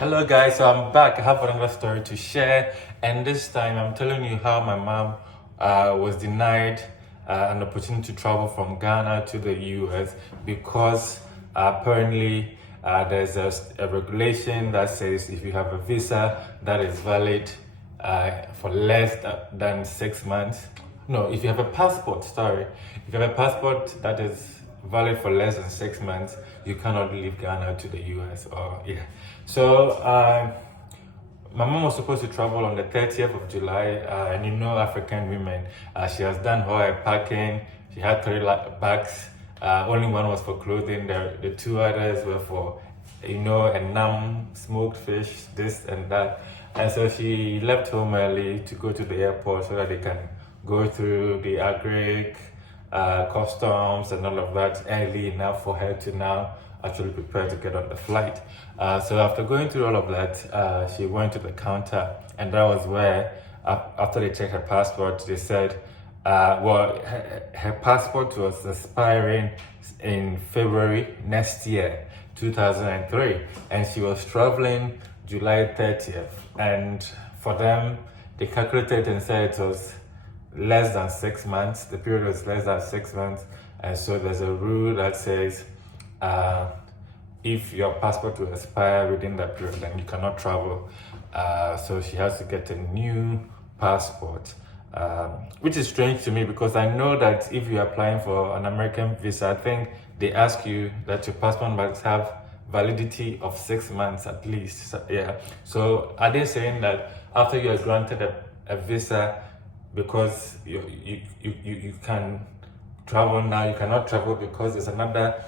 Hello guys, so I'm back. I have another story to share, and this time I'm telling you how my mom was denied an opportunity to travel from Ghana to the US because apparently there's a regulation that says if you have a visa that is valid for less than 6 months. No, if you have a passport, sorry. If you have a passport that is valid for less than 6 months, you cannot leave Ghana to the US or yeah. So my mom was supposed to travel on the 30th of July, and African women, she has done all her packing. She had three bags. Only one was for clothing. The two others were for, a numb smoked fish, this and that. And so she left home early to go to the airport so that they can go through the agric, customs and all of that early enough for her to now actually prepare to get on the flight. So after going through all of that, she went to the counter, and that was where, after they checked her passport, they said, her passport was expiring in February next year, 2003, and she was traveling July 30th. And for them, they calculated and said it was less than 6 months. The period was less than 6 months, and so there's a rule that says if your passport will expire within that period, then you cannot travel. So she has to get a new passport, which is strange to me because I know that if you're applying for an American visa, I think they ask you that your passport must have validity of 6 months at least. So, yeah. So are they saying that after you are granted a visa, because you can travel now, you cannot travel because there's another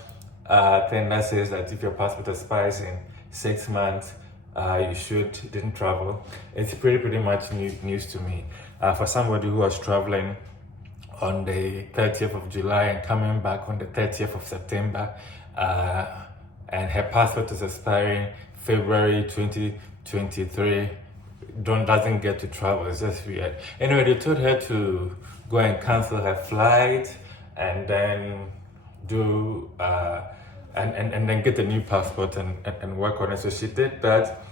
thing that says that if your passport expires in 6 months, you didn't travel. It's pretty much news to me. For somebody who was traveling on the 30th of July and coming back on the 30th of September, and her passport is expiring February 2023, doesn't get to travel. It's just weird. Anyway, they told her to go and cancel her flight and then do and then get a new passport and work on it. So she did that.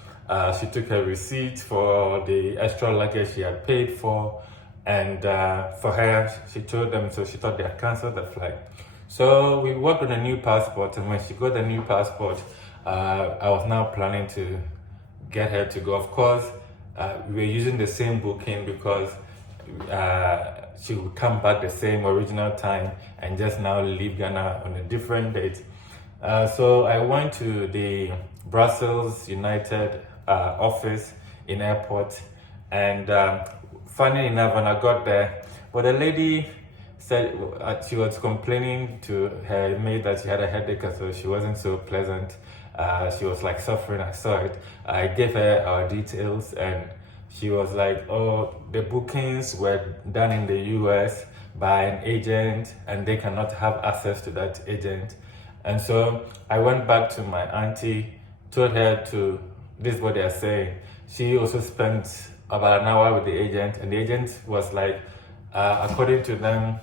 She took her receipt for the extra luggage she had paid for, and for her, she told them, so she thought they had canceled the flight. So we worked on a new passport, and when she got the new passport, I was now planning to get her to go. Of course, we were using the same booking because she would come back the same original time and just now leave Ghana on a different date. So I went to the Brussels United office in airport, and funny enough, when I got there, but the lady said she was complaining to her maid that she had a headache, so she wasn't so pleasant. She was like suffering. I saw it. I gave her our details, and she was like, "Oh, the bookings were done in the US by an agent, and they cannot have access to that agent." And so I went back to my auntie, told her this is what they are saying. She also spent about an hour with the agent, and the agent was like, according to them,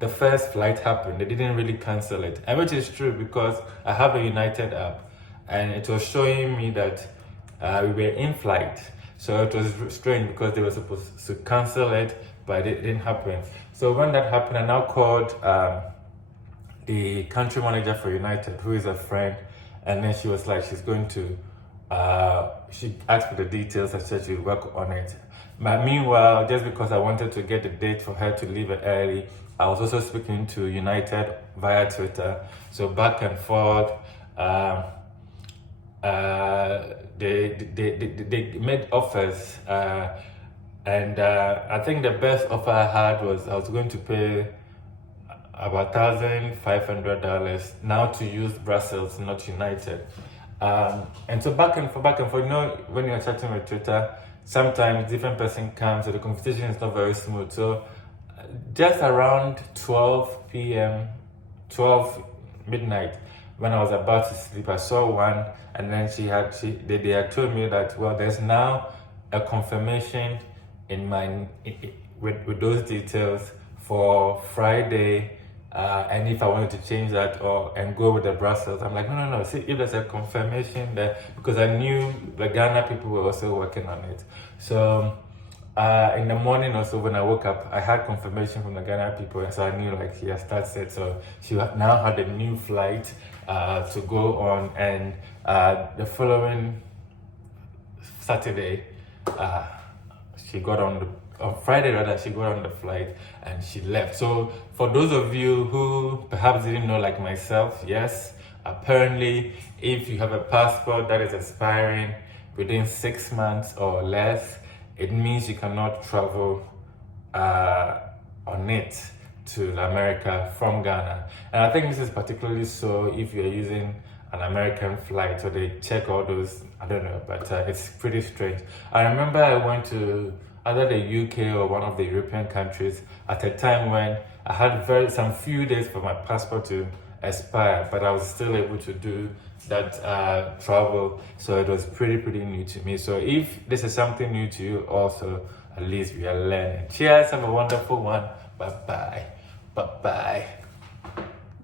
the first flight happened. They didn't really cancel it, and which is true because I have a United app, and it was showing me that we were in flight. So it was strange because they were supposed to cancel it, but it didn't happen. So when that happened, I now called the country manager for United, who is a friend, and then she was like, she's going to, she asked for the details and said she'd work on it. But meanwhile, just because I wanted to get the date for her to leave early, I was also speaking to United via Twitter. So back and forth, they made offers, and I think the best offer I had was I was going to pay about $1,500 now to use Brussels, not United. And so back and forth, when you're chatting with Twitter, sometimes different person comes, so the conversation is not very smooth. So just around 12 p.m., 12 midnight, when I was about to sleep, I saw one, and then they had told me that, well, there's now a confirmation with those details for Friday, and if I wanted to change that and go with the Brussels, I'm like, no. See, if there's a confirmation there, because I knew the Ghana people were also working on it. So in the morning or so when I woke up, I had confirmation from the Ghana people, and so I knew like he has started. So she now had a new flight to go on, and the following Saturday, she got on Friday rather, she got on the flight and she left. So for those of you who perhaps didn't know, like myself, yes, apparently if you have a passport that is expiring within 6 months or less, it means you cannot travel on it to America from Ghana. And I think this is particularly so if you're using an American flight, so they check all those, I don't know, but it's pretty strange. I remember I went to either the UK or one of the European countries at a time when I had some few days for my passport to expire, but I was still able to do that travel. So it was pretty new to me. So if this is something new to you also, at least we are learning. Cheers, have a wonderful one. Bye bye.